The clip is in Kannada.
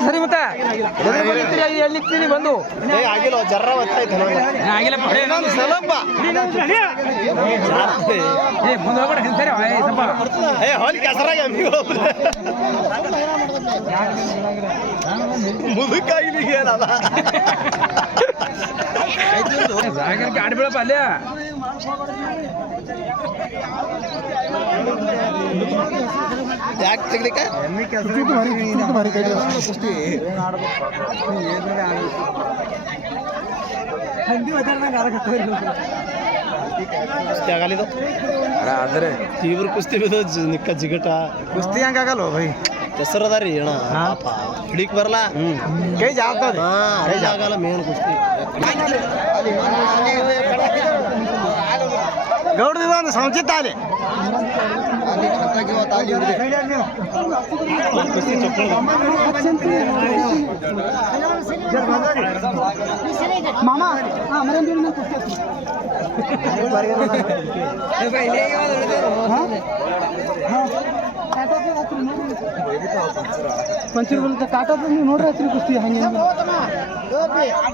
ಸರಿ ಮತ್ತೆ? ಎಲ್ಲಿರ್ತೀನಿ ಬಂದು. ಆಗಿಲ್ಲ ಜರ್ರ ಒತ್ತಾಯ್ತು ಇನ್ನೊಂದು ಸ್ವಲ್ಪ ಮುಂದೆ ಹೋಗ್ಬೇಡ ಸರಿ ಸ್ವಲ್ಪ. ಏ ಹೋಲಿ ಕೆಸರಾಗ ಮುದುಕಾಗಿ ಏನಲ್ಲ ಸಾಗರಕ್ಕೆ ಆಡ್ಬೇಡಪ್ಪ ಅಲ್ಲೇ ಯಾಕೆ ತೆಗ್ಲಿಕ್ಕ ಕುಸ್ತಿ ಆಗಲಿದು ಆದರೆ ತೀವ್ರ ಕುಸ್ತಿ ಬಿದ್ದು ಜ- ನಿಕ್ಕ ಜಿಗಟ ಕುಸ್ತಿ ಹಂಗಾಗಲ್ಲ ಭೈ ಹೆಸರು ಅದ ರೀ ಅಣ್ಣ ಪಾಪ. ಹಿಡಿಕ್ ಬರಲ್ಲ. ಕೈ ಜಾಗ ಹಾ ಕೈ ಜಾಗಲ್ಲ ಮೇನ್ ಕುಸ್ತಿ. ಗೌಡ್ದು ಒಂದು ಸಂಚಿತ ಅಲ್ಲಿ ಮಾಮ ಪಂಚರ್ ಕಾಟ ನೋಡ್ರಿ ಹತ್ರಿ ಕುಸ್ತಿ ಹಂಗೆ.